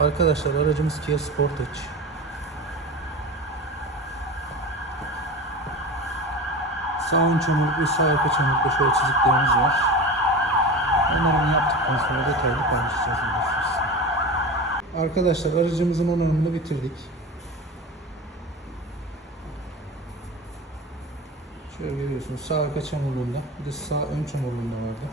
Arkadaşlar aracımız Kia Sportage. Sağ ön çamurluk ve sağ arka çamurlukta şöyle çiziklerimiz var. Onarımını yaptıktan sonra detaylı paylaşacağız. Arkadaşlar aracımızın onarımını bitirdik. Şöyle görüyorsunuz sağ arka çamurluğunda bir de sağ ön çamurluğunda vardı.